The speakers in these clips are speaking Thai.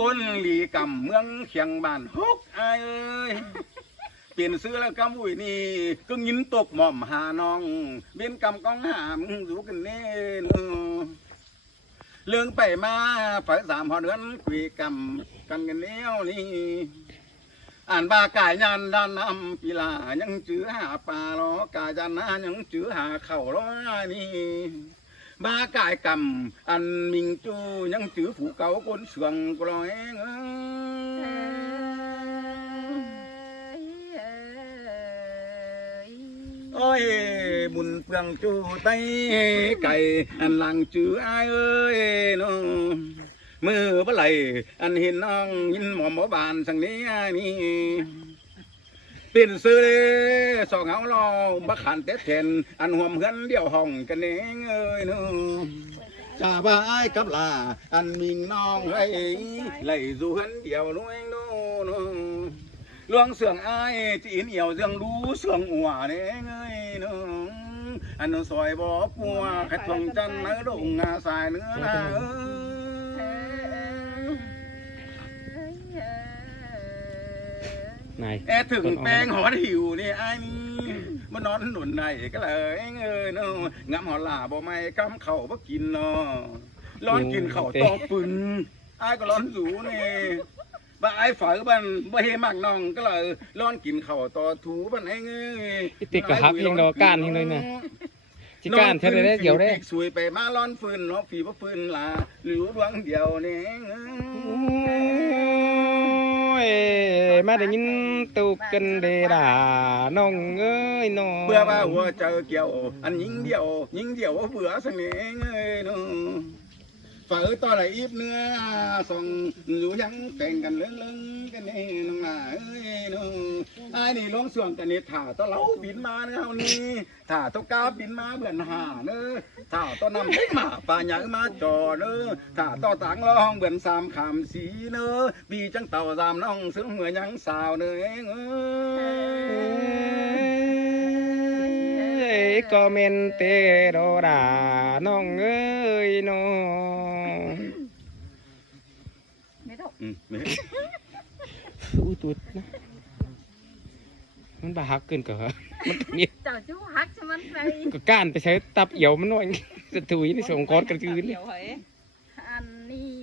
ก้นหลีกำเมืองเขียงบ้านฮกอายเอ้ยเปลี่ยนซื้อแล้วกำอุ้ยนี่ก็ยินตกหม่อมหาน้องเบียนกำกองหามดูกันเน่นเรื่องไปมาฝ่ายสามหอเดือนคุยกำกันกันเนี้ยวนี่อ่านบากายยันด้านน้ำปีลายังจื้อหาปลาล้อกายจันนายังจื้อหาเข่าล้อนี่บากายกำอันมิงจูยังจื้อผูเก่าก้นเสืองกลอยโอ้ยบุญเปลืองจูไตไก่อันหลังจื้ออายเอ้ยน้องมือบ่ไหลอันเห็นน้องยินหมอมบานสังนี้นี่เป็นซื้อเลยสองเอาลอบักขันเตะเทนอันห่วมเฮือนเดี่ยวห้องกันเองเอ้ยน้องจ่าบ้ายกับลาอันมิงน้องไอ้ไหลสู่เฮือนเดี่ยวน้อยน้องลวงเสื่องอายจีนเหี่ยวเสื่องดูเสื่องอัวเนี่ยเอ้ยน้องอันซอยบ่อปัวขัดทองจันเนื้อดงงาสายเนื้อนาแอถึงแปลงหอดหิวนี่ไอ้นี่มานอนหนุนในก็เลยเงยเนาะงามหอหล่าบ่ไม่กำเข่าบ่กินเนาะร้อนกินเข่าตอปึงไอ้ก็ร้อนสูนี่บ้าไอ้ฝ่ายบ้านบ่เฮมักน้องก็เลยร้อนกินเข่าต่อถูบ้านไอ้เงยติดกับฮักยังดอก้านยังเลยเนี่ยจิก้านเท่าไรได้เดี๋ยวได้สวยไปมาร้อนฟืนเนาะฝีบ่ฟืนล่ะหรือดวงเดียวนี่มาได้ยินตุกกันเดดาน้องเอ้ยน้องเบื่อว่าหัวเจอเกี่ยวอันยิงเดียวเบื่อสังเงเอ้ยน้องฝ่ายต่อไหลอีบเนื้อส่องอยู่ยังแต่งกันเลื่องกันนี่น้องน่ะเอ้ยน้องไอ้นี่ร้องส่วนกันนี่ถ่าต่อเราบินมาเนื้อนี่ถ่าตัวกาบินมาเบื่อหาเนื้อถ่าตัวนำให้มาป่าใหญ่มาจอเนื้อถ่าต่อต่างร้องเบื่อสามคำสีเนื้อบีจังเต่าสามน้องซึ่งเหมือนยังสาวเนื้อก็เมนเตโรดาน้องเอ้ยน้องไม่ถูกสู้ตุดนะมันบาฮักเกินก็มันนี่เจ้าจู้ฮักใช่มันไปก็ก้านไปใช้ตับเหี่ยวมันหน่อยจะถุยในส่งก้อนกันคืนอันนี้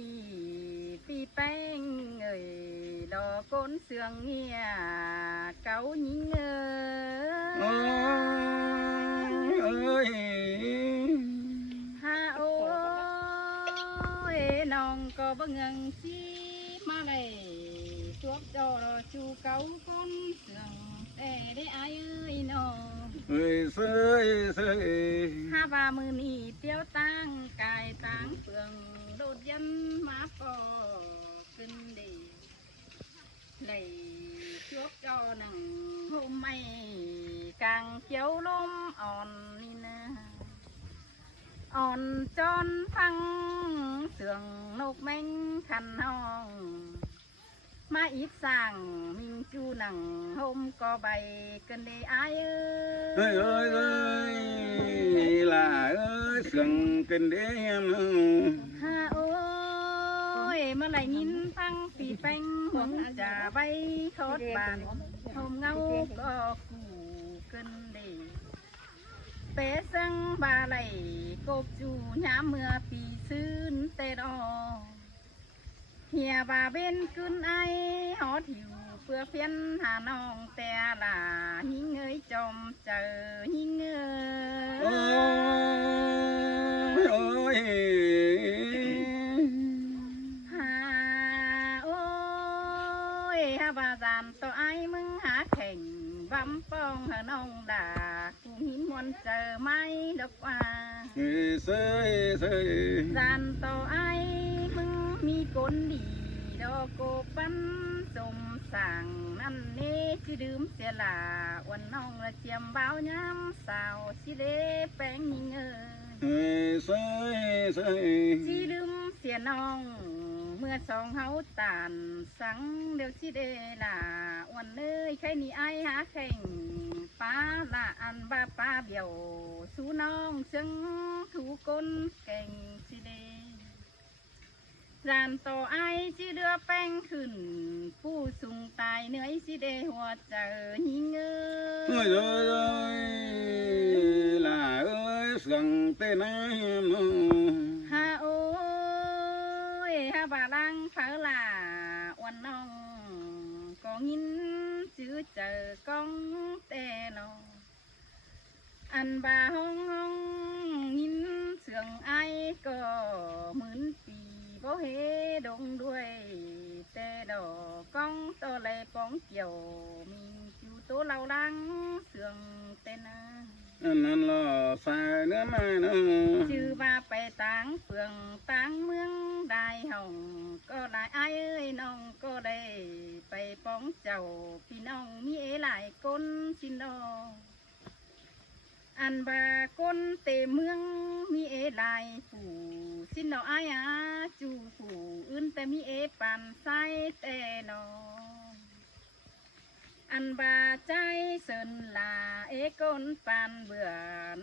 ปีแป้งเอ้ยดอกก้นเสืองเงียเกาหญิงเอ้ยฮาโอ้ยน้องก็บ่เงิงซีมาเลยจวบจอจูเกาก้นเสืองแต่ได้อายเอ้ยน้องเอ้ยเสยฮาบามือนี่เตี้ยวตั้งกายตั้งเฟืองโดดยันมาปอขึ้นดีเลยจวบจอหนังห่มไม่กลางเขียวลมอ่อนนี่นะอ่อนจนพังเสื่องนกแมงคันห้องมาอีกสั่งมิงจูหนังห่มก็ใบกันได้อายเอ้ยล่ะเสื่องกันเด้มฮาโอ้ยเมื่อไรยินฟังปีแป้งหวงจะใบทอดบานห่มเงาก็กูกันได้เปสังบาไหลกบจูย้ำเมื่อปีซื้นเตดอเฮียบาเบนขึ้นไอหอถิวเพื่อเพียนหาน้องแต่ละหิงเอ้ยจอมเจอหิงเอ้ยฮาโอ้ยฮาบาจานตัวไอมึงหาแข่งบัมปองหาน้องด่ากูหินวนเจอไม่ดอกว่าจานตัวไอมึงมีก้นดีดอกโกปันสมสั่งนั่นนี่คือดื่มเสียละวันน้องละเจียมเบาย้ำสาวสิเดแป้งยิงสิดื่มเสียน้องเมื่อสองเฮาตานสังเดี๋ยวสิเดละวันเลยใครนี่ไอหาแข่งป้าละอันบ้าป้าเบี่ยวสู้น้องซึ่งถูกก้นเก่งสิเด จานต่อไอสิเดือแป้งขึ้นผู้สูงตายเหนื่อยสิได้หัวเจอหิงเอ้ยเอ้ยเอ้ยล่ะเอ้ยเสียงเต้นน้ำ ฮาโอ้ยฮาบาลังเผาล่าวันน้องก็ยินชื่อเจอกองแต่นออันบาห้องห้องยินเสียงไอก็เหมือนปีบ่เฮดงด้วยแต่ดอกกองตัวเลยป้องเกี่ยวมีอยู่ตัวเราลังเสียงเต้นนะ อันนั้นล่อสายเนื้อมาเนาะ ชื่อว่าไปต่างเปลืองต่างเมืองได้ห้องก็ได้อายเอ้ยน้องก็ได้ไปป้องเจ้าพี่น้องมีหลายคนสินออันบาคนเตเมืองมีหลายผู้สินออายอาจูผู้อื่นแต่มีปานไซแต่นออันบาใจเสินลาก้นปานเบื่อ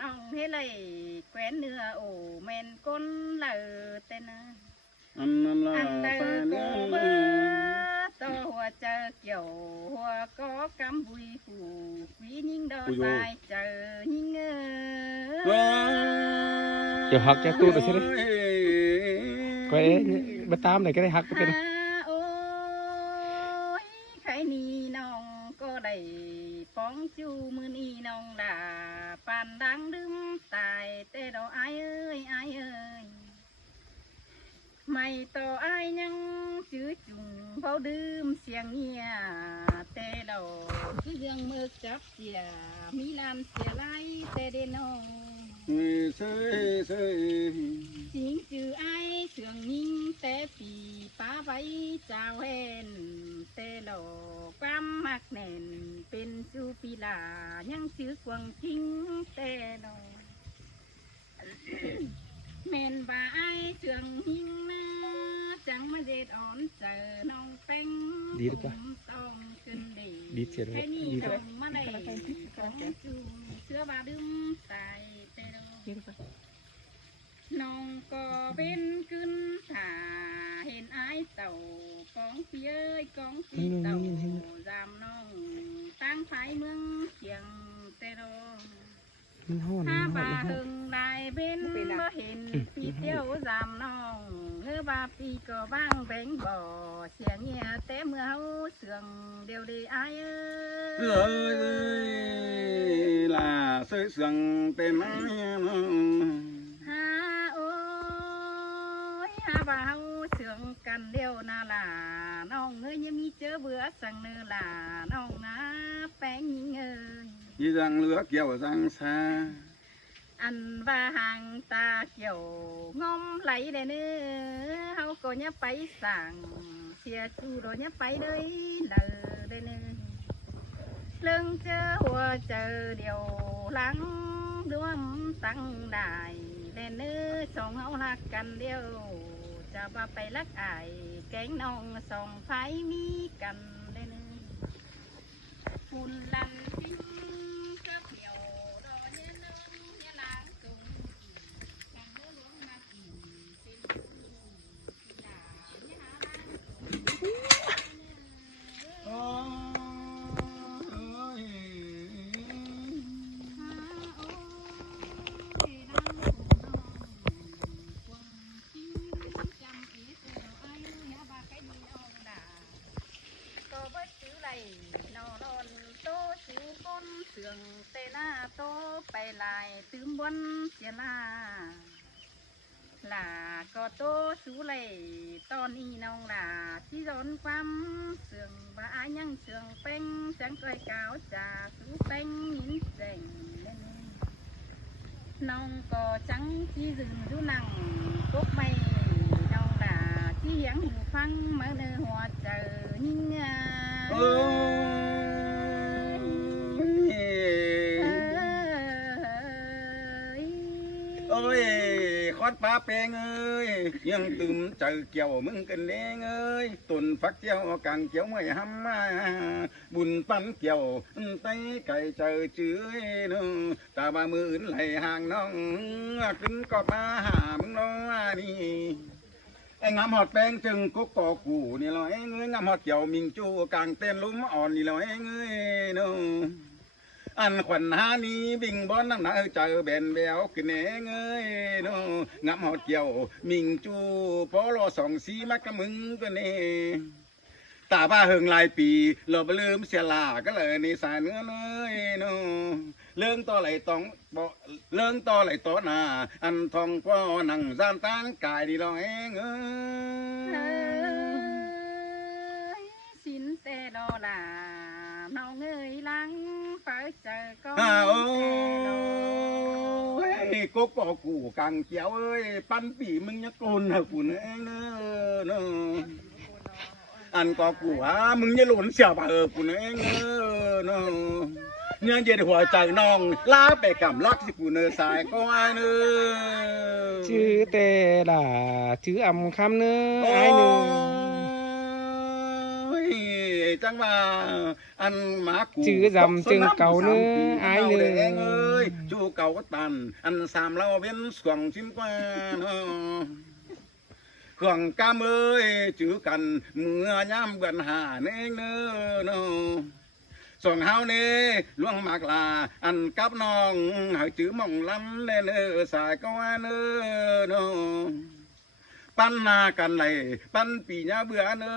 น้องให้เลยแควนเนื้อโอแม่นก้นเลอแต่นะ อันนั้นล่อ อันเล สาย อ เนื้ โก อ เบ มา อต่อหัวเจอเกี่ยวหัวก็กำบุยผู้วียิงดอตายเจอยิงเดี๋ยวหักจากตู้ไปสิเลยก็มาตามไหนก็ได้หักไปกัน โอ้ยใครนี่น้องก็ได้ป้องจูมือนี่น้องด่าปานดังดึมตายแต่ดอกอายเอ้ยอายเอ้ยไม่ต่ออายยังจื้อจุงเผาดื่มเสียงเงียแต่ดอกคือเรื่องเมือกจับเสียมีลานเสียไรแต่เดน้อง เฮ้ยเซ่เซ่ จริงจือไอเสื่องยิงแต่ปีป้าไว้เจ้าเห็นแต่หลอกความมักแน่นเป็นจูปีลายังจือกวางทิ้งแต่หลอกเมนบ่าไอเสื่องยิงมาจังมาเด็ดอ่อนเจอน้องแป้ง ดีหรือเปล่า ต้องขึ้นดี ดีเสียเลย แค่นี้ ดี ก็ เลย มาได้ของจูเสื้อบาดึมตายแต่ดอก น้องก็เป็นขึ้นถ้าเห็นไอ้ายเต่ากองเสียยกองสีเต่าจำน้องตั้งไฟเมืองเชียงแต่รอ มันห้อน ถ้า มันห้ บา อน หึงได้เป็นบ่เห็นปีเที่ยวจำน้องเฮือบาปีก็บ้างแบ่งบ่อเสียงเงียแต่เมื่อเฮาเสื่องเดียวดีไอ้ายเอ้ เอ้ยเอ้ยล่ะเซ่เสียงเต้นน้ำ ฮาโอ้ยฮาบ่าวเสื่องกันเดียวนาลาน้องเอ้ยยังมีเจอเบื่อสั่งเนื้อลาน้องนะแป้งยิงเอ้ย ยี่จังเหลือเกี่ยวจังซา อันว่าหางตาเกี่ยวงอมไหลเด้เนื้อเฮาก็อย่าไปสั่งเสียจูโดอย่าไปเลยเลยเด้เนื้อเรื่องเจอหัวเจอเดียวหลังดวงตั้งได้เด้เนื้อสองเฮารักกันเดียวจะว่าไปรักอายแกงน้องสองไฟมีกันเด้เนื้อฝุ่นลันทิ้งก็เกี่ยวดอกเนี่ยเนื้อเนี่ยล้างตุงทางเนื้อหลวงมากินเป็นด่าเนี่ยหาล้าง โอ้ย หาโอ้ยน้ำของน้องควงทิ้งจำอีเสือไอ้เนี่ยบาไก่ดีน้องด่าก็บ่ซื้อไรนอนนโตสิวก้นเสืองเตหน้าโตไปลายตืมบนเสียลาลาก็โตสูเลยตอนนี้น้องลาที่โดนความเสื่องบ่ายังเสื่องเป็นจังก้อยกาวจ่าสูเป็นหินแดงน้องก็จังที่ยืนดูนั่งกกไม่น้องลาที่ยังหูฟังเมื่อเนื้อหัวเจอยิ่งเงา โอ้ย โอ้ยคอดปลาแปงเอ้ยยังตื่มเจอเกี่ยวมึงกันแดงเอ้ยตุนฟักเจียวกางเกี่ยวไม่ห้ำมาบุญปั้นเกี่ยวไตไก่เจอจื้อเนึงตาบามืออื่นไหลห่างน้องขึ้นก็มาหามึงน้องนี่ ไอ้งามหอดแป้งจึงกุกกอกูนี่เราไอ้เงยงามหอดเกี่ยวมิงจูกลางเต้นลุ้มอ่อนนี่เราไอ้เงยเนาะอันขวัญหานี้บิ่งบอนนั่งหนาเจอแบนแบวขึ้นเองเอ้ยเนาะงามหอดเกี่ยวมิงจูพอรอสองสีมักกะมึงก็เน่ตาบ้าเฮิงหลายปีเราไปลืมเสียลาก็เลยในสายเนื้อเลยเนาะเรื่องต่อไหลต้องบ่เรื่องต่อไหลต่อหน้าอันทองพ่อนั่งซานตั้งกายดีเราเองเอ้ย xin tê đô là nào người lắng phải chờ con โอ้ tê đô ยกกอกูกังเจียวเอ้ยปั้นปีมึงเนี่ยโกนเหรอกูเนี่ยเนอะอันกอกูมึงเนี่ยหล่นเสียบ่ากูเนี่ยเนอะเนี่ยเย็นหัวใจน้องลาไปกำลักสิกูเนอสายก็ไอ้เนอ ชื่อแต่ละชื่ออำคำเนื้อไอ้หนึ่ง โอ้ยจังว่าอันหมากู ชื่อจำจึงเก่าเนื้อไอ้หนึ่ง เอ้ยจูเก่าก็ตันอันสามเราเว้นสวงชิ้นกว่าเนาะเครื่องกามเอ้ยจื้อกันเมื่อย่ำกันหาเน่งเนอเนาะส่งเฮาเน่ล่วงมากลาอันกับน้องหาจื้อมองลำเนอสายก็ว่าเนอเนาะปั้นนากันไหลปั้นปีญาเบื่อเนอ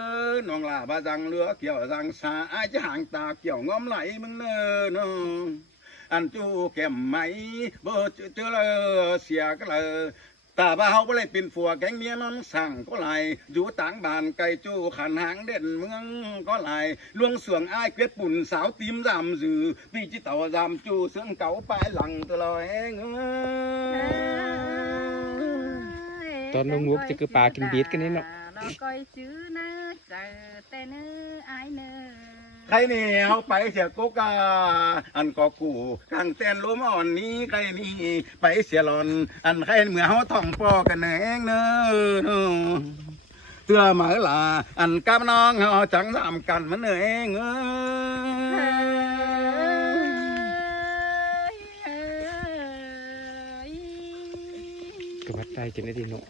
น้องลาบาจังเรือเกี่ยวจังสาไอ้จะห่างตาเกี่ยวง้อมไหลมึงเนอเนาะอันจูแก้มไหมบ่เจอเลยเสียก็เลยตาบ้าเฮาบ่เลยเป็นฝัวแก๊งเมียน้องสั่งก็ไหลอยู่ต่างบ้านไกลจูขันหางเด่นเมืองก็ไหลลวงสวงอ้ายเกล็ดปุ่นสาวติมรำสื่อพี่จิตเต่ารำจูเสืองเก่าปลายหลังตลอดเองตอนนุ่งมุกจะคือปลากินบีดกันนี่เนาะ nó coi chữ nó chờ tê nó ai nơ ใครนี่เอาไปเสียกุกาอันก็กูกางเต้นล้มอ่อนนี้ใครนี่ไปเสียหลอนอันใครเหมือนเฮาท่องปอกันเองเนอะเตือมาล่ะอันกับน้องเฮาจังสามกันมันเองกระบัดใจกินได้ดีเนาะ